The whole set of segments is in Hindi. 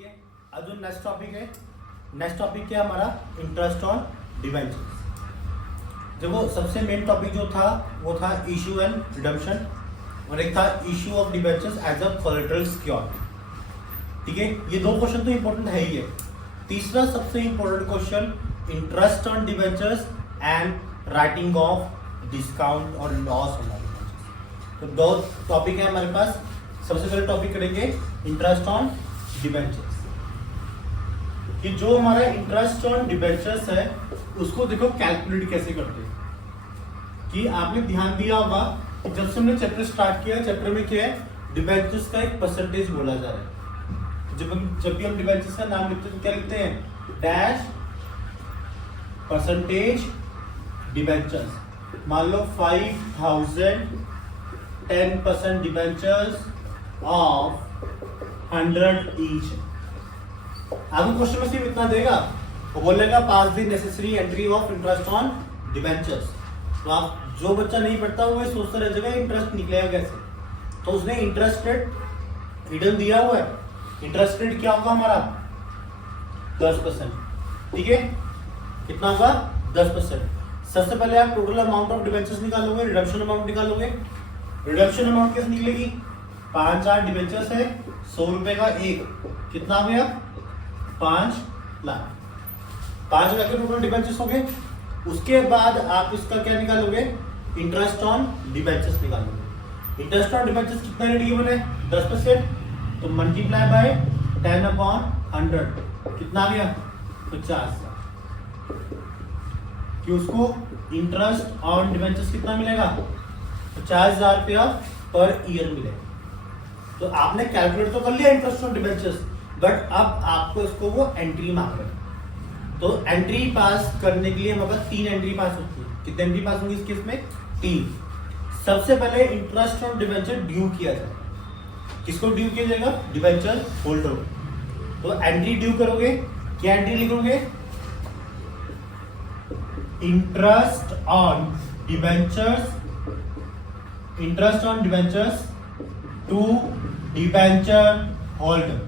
ठीक है। अब जो नेक्स्ट टॉपिक है, नेक्स्ट टॉपिक क्या है हमारा, इंटरेस्ट ऑन डिबेंचर्स। देखो सबसे मेन टॉपिक जो था वो था इशू एंड रिडम्पशन, और एक था issue of debentures as a collateral secure. ठीक है, ये दो क्वेश्चन तो इंपॉर्टेंट है ही है। तीसरा सबसे important question, interest on debentures and writing of discount और लॉस ऑन डिबेंचर्स। तो दो टॉपिक है हमारे पास। सबसे पहले टॉपिक करेंगे इंटरेस्ट ऑन डिबेंचर्स, कि जो हमारा इंटरेस्ट ऑन डिबेंचर्स है उसको देखो कैलकुलेट कैसे करते हैं। कि आपने ध्यान दिया होगा कि जब से हमने चैप्टर स्टार्ट किया, चैप्टर में क्या है, डिबेंचर्स का एक परसेंटेज बोला जा रहा है। जब भी हम डिबेंचर्स का नाम लिखते हैं तो क्या लिखते हैं, डैश परसेंटेज डिबेंचर्स। मान लो 5000 10% डिबेंचर्स ऑफ 100 ईच। आपको क्वेश्चन में सिर्फ इतना देगा, वो बोलेगा pass the necessary entry of interest on debentures. तो आप जो बच्चा नहीं पढ़ता वो सोचता रह जाएगा इंटरेस्ट निकलेगा कैसे। तो उसने इंटरेस्ट रेट रिटर्न दिया हुआ है। इंटरेस्ट रेट क्या होगा हमारा, 10%। ठीक है, कितना होगा, 10%। सबसे पहले आप टोटल अमाउंट ऑफ डिबेंचर्स निकालोगे, रिडम्पशन अमाउंट निकालोगे। रिडम्पशन अमाउंट कैसे निकलेगी, 5 डिबेंचर्स है, 100 रुपए का एक, कितना हो गया, 5 लाख। 5 लाख के टोटल डिबेंचर्स हो गए। उसके बाद आप इसका क्या निकालोगे, इंटरेस्ट ऑन डिबेंचर्स निकालोगे। इंटरेस्ट ऑन डिबेंचर्स कितना रेट गिवन है, 10%। तो मल्टीप्लाई बाय 10/100 कितना आ गया, 50 लाख। कि उसको इंटरेस्ट ऑन डिबेंचर्स कितना मिलेगा, 50,000 रुपया पर ईयर मिलेगा। तो आपने कैलकुलेट तो कर लिया इंटरेस्ट ऑन डिबेंचर्स, बट अब आपको इसको वो एंट्री मांग रहे हैं। तो एंट्री पास करने के लिए हमारे पास 3 एंट्री पास होती है। कितने एंट्री पास होंगी इस केस में, 3। सबसे पहले इंटरेस्ट ऑन डिबेंचर ड्यू किया जाए। किसको ड्यू किया जाएगा, डिबेंचर होल्डर। तो एंट्री ड्यू करोगे, क्या एंट्री लिखोगे, interest on debentures, interest on debentures to debenture holder.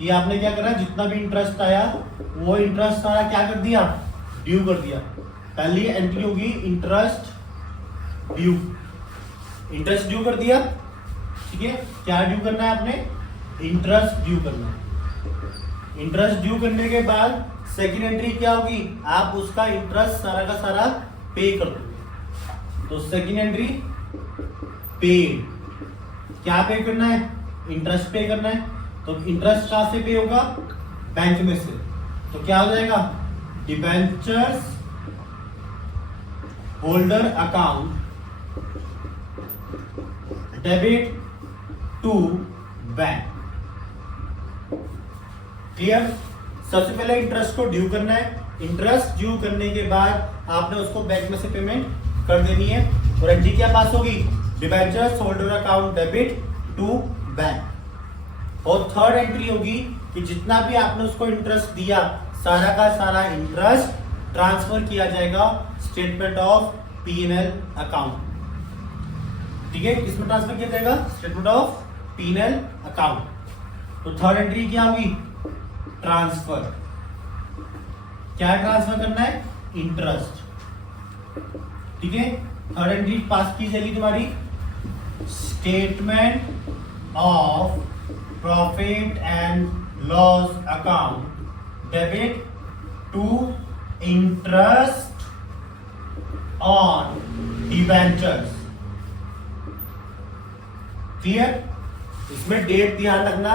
ये आपने क्या करा, जितना भी इंटरेस्ट आया वो इंटरेस्ट सारा क्या कर दिया, ड्यू कर दिया। पहली एंट्री होगी इंटरेस्ट ड्यू, इंटरेस्ट ड्यू कर दिया। ठीक है, क्या ड्यू करना है आपने, इंटरेस्ट ड्यू करना है। इंटरेस्ट ड्यू करने के बाद सेकंड एंट्री क्या होगी, आप उसका इंटरेस्ट सारा का सारा पे कर दोगे। तो सेकंड एंट्री पेड, क्या पे करना है, इंटरेस्ट पे करना है। तो इंटरेस्ट कहां से पे होगा, बैंक में से। तो क्या हो जाएगा, debentures holder account debit to bank. Clear. सबसे पहले इंटरेस्ट को ड्यू करना है। इंटरेस्ट ड्यू करने के बाद आपने उसको बैंक में से पेमेंट कर देनी है। और एंट्री क्या पास होगी, debentures holder account debit to bank. और थर्ड एंट्री होगी कि जितना भी आपने उसको इंटरेस्ट दिया सारा का सारा इंटरेस्ट ट्रांसफर किया जाएगा स्टेटमेंट ऑफ P&L अकाउंट। ठीक है, किसमें ट्रांसफर किया जाएगा, स्टेटमेंट ऑफ P&L अकाउंट। तो थर्ड एंट्री क्या होगी, ट्रांसफर। क्या ट्रांसफर करना है, इंटरेस्ट। ठीक है, थर्ड एंट्री पास की जाएगी तुम्हारी, statement of profit and loss account debit to interest on debentures. Clear. इसमें डेट ध्यान रखना,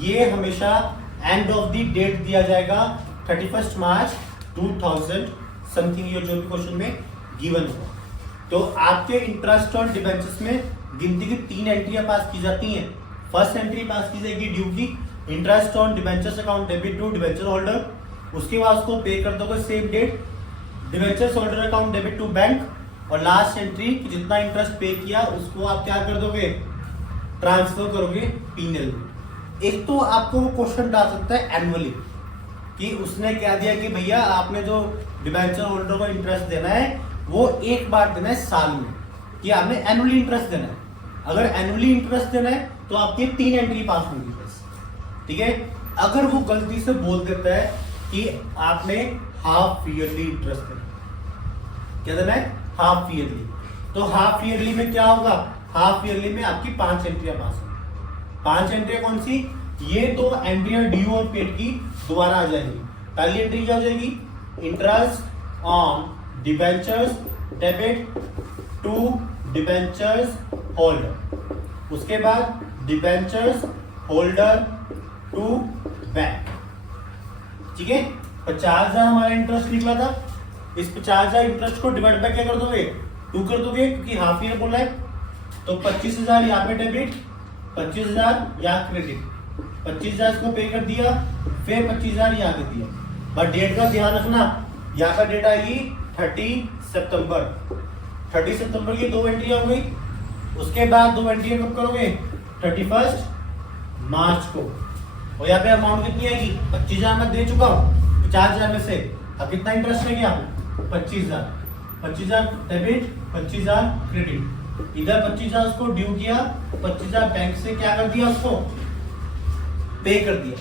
ये हमेशा एंड ऑफ द डेट दिया जाएगा 31 मार्च 2000 समथिंग, ये जो भी क्वेश्चन में गिवन हो। तो आपके इंटरेस्ट ऑन डिबेंचर्स में गिनती की 3 एंट्रियां पास की जाती हैं। फर्स्ट एंट्री पास की जाएगी ड्यू की, interest on debentures account debit to debenture holder. उसके बाद उसको पे कर दोगे same date, debentures holder account debit to bank. और लास्ट एंट्री जितना इंटरेस्ट पे किया उसको आप क्या कर दोगे, ट्रांसफर करोगे P&L में। एक तो आपको वो क्वेश्चन डाल सकता है एनुअली, कि उसने क्या दिया कि भैया आपने जो डिबेंचर होल्डर को इंटरेस्ट देना है वो एक बार देना है साल में, कि आपने एनुअली इंटरेस्ट देना है। अगर एनुअली इंटरेस्ट देना है तो आपकी 3 एंट्री पास होंगी बस। ठीक है। अगर वो गलती से बोल देता है कि आपने हाफ ईयरली इंटरेस्ट देना, क्या देना है, हाफ ईयरली, तो हाफ ईयरली में क्या होगा, हाफ ईयरली में आपकी 5 एंट्रियां पास होंगी। 5 एंट्रियां कौन सी, ये तो एंट्रियां ड्यू और पेड की दोबारा आ जाएंगी। पहली एंट्री क्या हो जाएगी, interest on debentures debit to debentures holder, उसके बाद डिबेंचर्स होल्डर टू बैंक, ठीक है। 50,000 हमारा इंटरेस्ट निकला था, इस 50,000 इंटरेस्ट को डिवाइड बाय क्या कर दोगे, 2 कर दोगे, क्योंकि हाफ ईयर बोला है। तो 25,000 यहाँ पे डेबिट, 25,000 यहाँ क्रेडिट, 25,000 को पे कर दिया, फिर 25,000 यहाँ पे दिया। बट डेट का ध्यान रखना, यहाँ का डेट आएगी 30 सितंबर, 30 सितंबर की 2 एंट्री हो गई। उसके बाद 2 एंट्री कब करोगे, 31 मार्च को। और यहाँ पे अमाउंट कितनी आएगी, 25,000 मैं दे चुका हूँ 50,000 में से, अब कितना इंटरेस्ट है, 25,000, 25,000 डेबिट, 25,000 क्रेडिट। इधर 25,000 उसको ड्यू किया, 25,000 बैंक से क्या कर दिया, उसको पे कर दिया।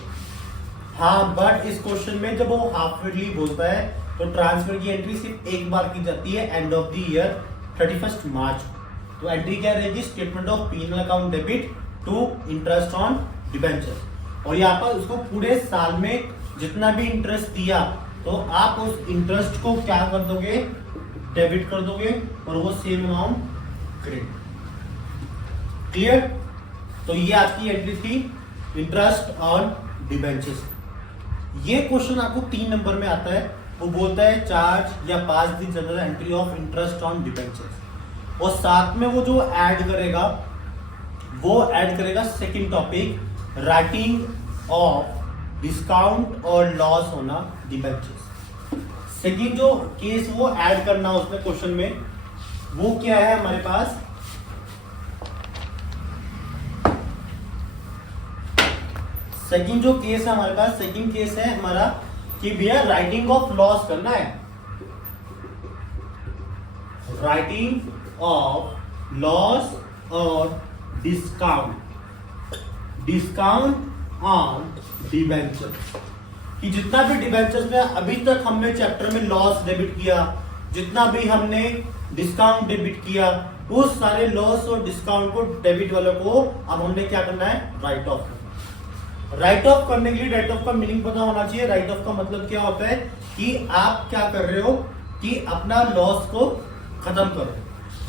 हाँ, बट इस क्वेश्चन में जब वो हाफ ईयरली बोलता है तो ट्रांसफर की एंट्री सिर्फ एक बार की जाती है, end of the year 31 March. तो एंट्री क्या रहेगी, statement of P and L account debit to interest on debenture. और यहाँ पर उसको पूरे साल में जितना भी इंटरेस्ट दिया, तो आप उस इंटरेस्ट को क्या कर दोगे, डेबिट कर दोगे, और वो सेम अमाउंट क्रेडिट। क्लियर। तो ये आपकी एंट्री थी इंटरेस्ट ऑन डिबेंचर्स। ये क्वेश्चन आपको 3 नंबर में आता है, वो बोलता है चार्ज या pass the general entry of interest on debentures, और साथ में वो जो ऐड करेगा, वो ऐड करेगा second topic, writing of discount और लॉस होना डिबेंचर्स। सेकंड जो केस वो ऐड करना उसमें क्वेश्चन में, वो क्या है हमारे पास, सेकंड जो केस है हमारे पास, सेकंड केस है हमारा कि भैया राइटिंग ऑफ लॉस करना है, राइटिंग ऑफ लॉस और डिस्काउंट, डिस्काउंट ऑन डिबेंचर्स, कि जितना भी डिबेंचर्स में अभी तक हमने चैप्टर में लॉस डेबिट किया, जितना भी हमने डिस्काउंट डेबिट किया, उस सारे लॉस और डिस्काउंट को डेबिट वालों को अब हमने क्या करना है, राइट ऑफ करना। राइट ऑफ करने के लिए राइट ऑफ का मीनिंग पता होना चाहिए। राइट ऑफ का मतलब क्या होता है कि आप क्या कर रहे हो कि अपना लॉस को खत्म करो,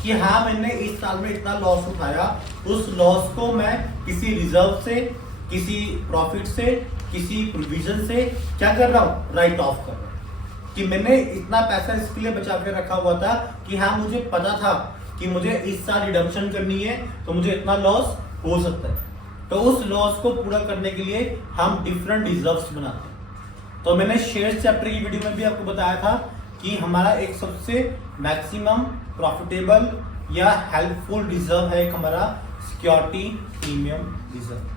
कि हाँ मैंने इस साल में इतना लॉस उठाया, उस लॉस को मैं किसी रिजर्व से, किसी प्रॉफिट से, किसी प्रोविजन से क्या कर रहा हूँ, राइट ऑफ कर रहा हूँ, कि मैंने इतना पैसा इसके लिए बचा के रखा हुआ था कि हाँ मुझे पता था कि मुझे इस साल रिडम्पशन करनी है, तो मुझे इतना लॉस हो सकता है। तो उस लॉस को पूरा करने के लिए हम डिफरेंट रिजर्व्स बनाते हैं। तो मैंने शेयर्स चैप्टर की वीडियो में भी आपको बताया था कि हमारा एक सबसे मैक्सिमम प्रॉफिटेबल या हेल्पफुल रिजर्व है एक हमारा सिक्योरिटी प्रीमियम रिजर्व।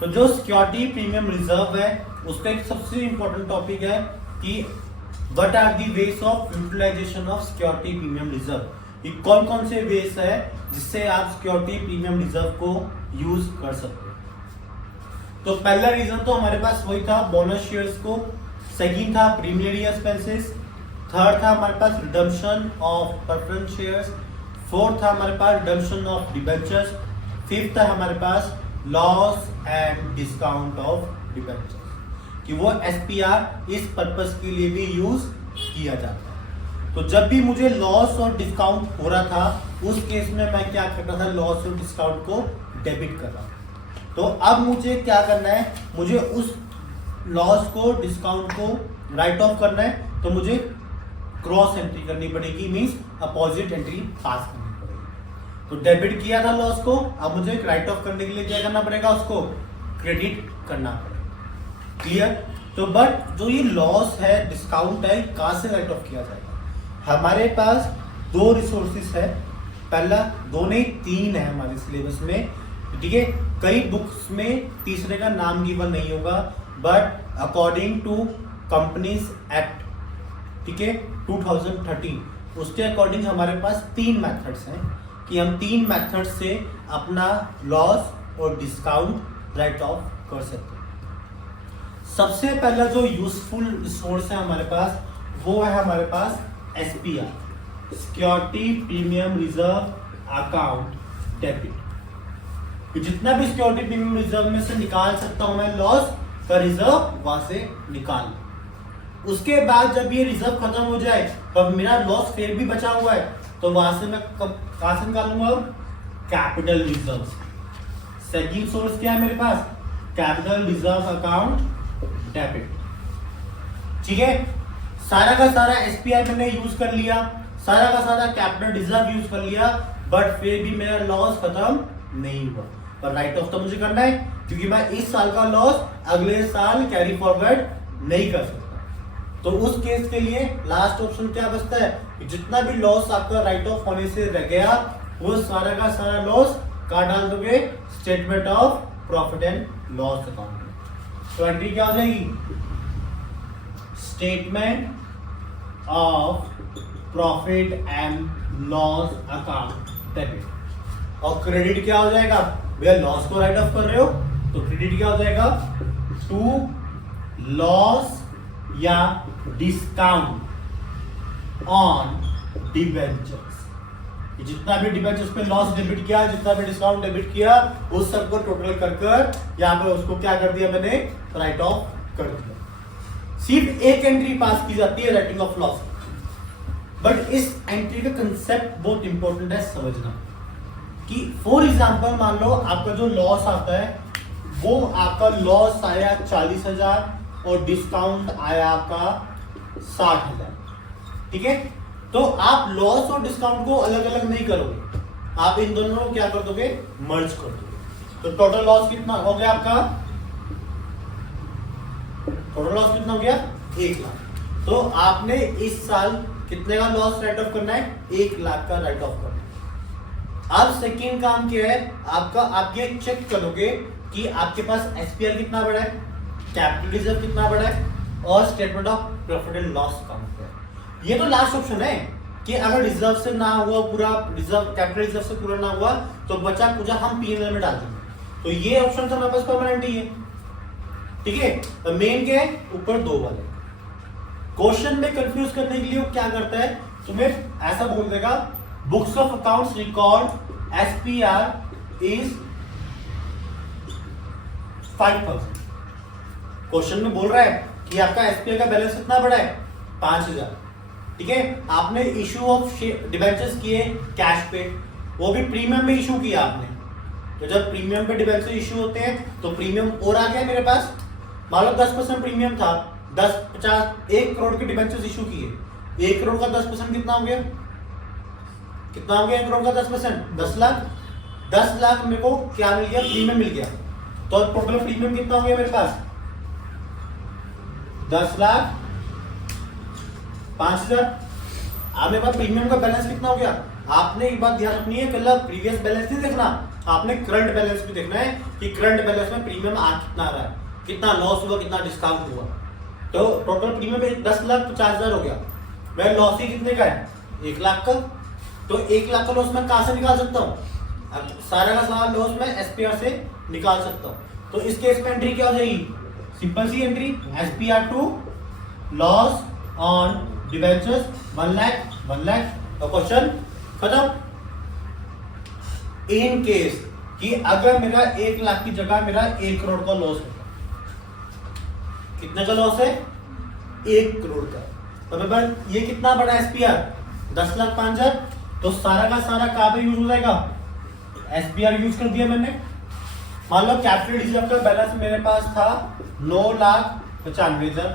तो जो सिक्योरिटी प्रीमियम रिजर्व है उसका एक सबसे इंपॉर्टेंट टॉपिक है कि what are the ways of utilization of security premium reserve. ये कौन कौन से वेज है जिससे आप सिक्योरिटी प्रीमियम रिजर्व को यूज कर सकते हो। तो पहला रीजन तो हमारे पास वही था, बोनस शेयर्स को। सेकंड था प्रीमियरी एक्सपेंसेस। थर्ड था हमारे पास redemption of preference shares. Fourth था हमारे पास रिडम्पशन ऑफ डिबेंचर्स। फिफ्थ था हमारे पास loss and discount of debentures, कि वो एसपीआर इस पर्पस के लिए भी यूज किया जाता है। तो जब भी मुझे लॉस और डिस्काउंट हो रहा था उस केस में मैं क्या कर रहा था, लॉस और डिस्काउंट को डेबिट कर रहा था। तो अब मुझे क्या करना है, मुझे उस लॉस को, डिस्काउंट को राइट ऑफ करना है, तो मुझे क्रॉस एंट्री करनी पड़ेगी, मींस अपोजिट एंट्री पास करनी पड़ेगी। तो डेबिट किया था लॉस को, अब मुझे राइट ऑफ करने के लिए क्या करना पड़ेगा, उसको क्रेडिट करना पड़ेगा। क्लियर। तो बट जो ये लॉस है, डिस्काउंट है, कहां से राइट ऑफ किया जाएगा। हमारे पास दो रिसोर्सेस है, पहला, दो नहीं तीन है हमारे सिलेबस में, ठीक है। कई बुक्स में तीसरे का नाम गिवन नहीं होगा, but according to companies act, ठीक है, 2013, उसके अकॉर्डिंग हमारे पास 3 मेथड्स हैं कि हम 3 मेथड से अपना लॉस और डिस्काउंट राइट ऑफ कर सकते हैं। सबसे पहला जो यूजफुल रिसोर्स है हमारे पास, वो है हमारे पास SPR, security premium reserve account debit. जितना भी सिक्योरिटी प्रीमियम रिजर्व में से निकाल सकता हूं मैं लॉस का रिजर्व, वहां से निकाल। उसके बाद जब ये रिजर्व खत्म हो जाए, तब मेरा लॉस फिर भी बचा हुआ है, तो वहां से मैं कहां से निकालूंगा? Capital reserve. सेकंड सोर्स क्या है मेरे पास? Capital reserve account debit. ठीक है, सारा का सारा SPR मैंने यूज कर लिया, सारा का सारा कैपिटल रिजर्व यूज कर लिया, बट फिर भी मेरा लॉस खत्म नहीं हुआ। पर राइट ऑफ तो मुझे करना है, क्योंकि मैं इस साल का लॉस अगले साल कैरी फॉरवर्ड नहीं कर सकता। तो उस केस के लिए लास्ट ऑप्शन क्या बचता है कि जितना भी लॉस आपका राइट ऑफ होने से रह गया, वो सारा का सारा लॉस कहाँ डाल दोगे? Statement of profit and loss account में। तो एंट्री क्या हो जाएगी? Statement of profit and loss account debit. और क्रेडिट क्या हो जाएगा? भैया लॉस को राइट ऑफ कर रहे हो, तो क्रेडिट क्या हो जाएगा? टू लॉस या डिस्काउंट ऑन डिबेंचर्स। जितना भी डिबेंचर्स पे लॉस डेबिट किया, जितना भी डिस्काउंट डेबिट किया, उस सबको टोटल कर यहाँ पे उसको क्या कर दिया मैंने? राइट ऑफ कर दिया। सिर्फ एक एंट्री पास की जाती है राइटिंग ऑफ लॉस, बट इस एंट्री का कंसेप्ट बहुत इंपॉर्टेंट है समझना। कि फॉर एग्जांपल मान लो आपका जो लॉस आता है, वो आपका लॉस आया 40,000 और डिस्काउंट आया आपका 60,000। ठीक है, तो आप लॉस और डिस्काउंट को अलग अलग नहीं करोगे, आप इन दोनों को क्या कर दोगे? मर्ज कर दोगे। तो टोटल लॉस कितना हो गया आपका? टोटल लॉस कितना हो गया? 1 लाख। तो आपने इस साल कितने का लॉस राइट ऑफ करना है? 1 लाख का राइट ऑफ करना है। अब सेकेंड काम क्या है आपका? आप ये चेक करोगे कि आपके पास SPR कितना बड़ा है, कैपिटल रिजर्व कितना बड़ा है, और statement of profit and loss account है। ये तो लास्ट ऑप्शन है कि अगर रिजर्व से ना हुआ पूरा, रिजर्व कैपिटल रिजर्व से पूरा ना हुआ, तो बचा कुछ हम P&L में डाल देंगे। तो ये ऑप्शन तो हमारे पास परमानेंट ही है। ठीक है, तो मेन क्या है? ऊपर 2 वाले। क्वेश्चन में कंफ्यूज करने के लिए वो क्या करता है, तुम्हें ऐसा बोल देगा books of accounts record SPR is 5,000। Question में बोल रहा है कि आपका SPR का बैलेंस कितना बड़ा है? 5,000। ठीक है, आपने इशू ऑफ डिबेंचर्स किए कैश पे, वो भी प्रीमियम में इशू किया आपने। तो जब प्रीमियम पे डिबेंचर इशू होते हैं तो प्रीमियम और आ गया मेरे पास। मान लो 10% प्रीमियम था, 10, 50, 1 करोड़ के डिबेंचर्स इशू किए। 1 करोड़ का 10% कितना हो गया? कितना हो गया 1 करोड़ का 10%? 10 लाख। 10 लाख मेरे को क्या मिल गया? प्रीमियम मिल गया। तो टोटल प्रीमियम कितना हो गया मेरे पास? 10 लाख 5,000। अब मेरे पास प्रीमियम का बैलेंस कितना हो गया? आपने एक बात ध्यान रखनी है, कल प्रीवियस बैलेंस नहीं देखना, आपने करंट बैलेंस भी देखना है कि करंट बैलेंस में प्रीमियम आ कितना रहा है, कितना लॉस हुआ, कितना डिस्काउंट हुआ। तो टोटल प्रीमियम 10,50,000 हो गया। मैं लॉस ही कितने का है? 1 लाख का। तो 1 लाख का लॉस मैं कहां से निकाल सकता हूँ? अब सारा का सारा लॉस मैं SPR से निकाल सकता हूँ। तो इस केस में एंट्री क्या हो जाएगी? सिंपल सी entry, SPR to loss on debentures 1 lakh. तो क्वेश्चन खत्म। इन केस कि अगर मेरा 1 लाख की जगह मेरा 1 करोड़ का लॉस है, कितने का लॉस है? 1 करोड़ का। तो मेरे पास ये कितना बड़ा SPR? 10,05,000। तो सारा का सारा कहां पे यूज हो जाएगा? SPR यूज कर दिया मैंने। मान लो कैपिटल रिजर्व का बैलेंस मेरे पास था 9,95,000।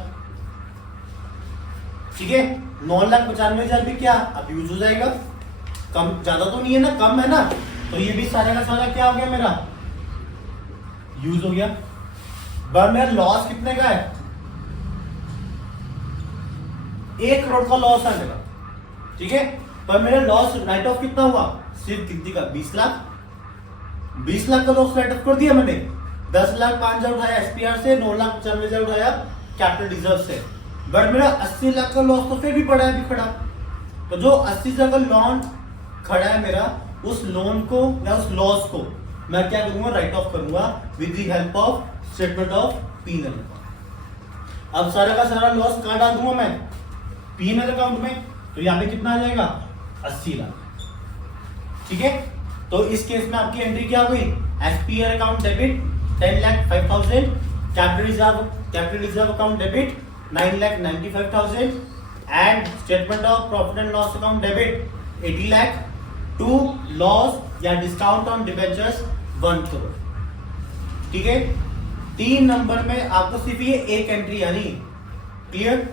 ठीक है, 9,95,000 भी क्या अब यूज हो जाएगा? कम ज्यादा तो नहीं है ना, कम है ना। तो ये भी सारा का सारा क्या हो गया मेरा? यूज हो गया। पर मेरा लॉस कितने का है? 1 करोड़ का लॉस है मेरा। ठीक है, पर मेरा लॉस राइट ऑफ कितना हुआ? सिर्फ कितनी का? 20 लाख। 20 लाख का लॉस राइट ऑफ कर दिया मैंने। 10,05,000 उठाया SPR से, 9,95,000 उठाया कैपिटल रिजर्व से। बट मेरा 80 लाख का लॉस तो फिर भी पड़ा है अभी खड़ा। तो जो 80,000 का लोन खड़ा है मेरा, उस लोन को या उस लॉस को मैं क्या करूंगा? राइट ऑफ करूंगा with the help of statement of P&L। अब सारा का सारा लॉस कहाँ डाल दूंगा मैं, P&L अकाउंट में, तो यहाँ पे कितना आ जाएगा 80 लाख। ठीक है, तो इस केस में आपकी एंट्री क्या हुई, SPR account debit 10,05,000, capital reserve account debit 9,95,000 and statement of profit and loss account debit 80 lakh to loss या डिस्काउंट ऑन डिबेंचर्स 1 करोड़। ठीक है, 3 नंबर में आपको सिर्फ ये एक एंट्री यानी क्लियर,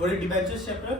और डिबेंचर्स चैप्टर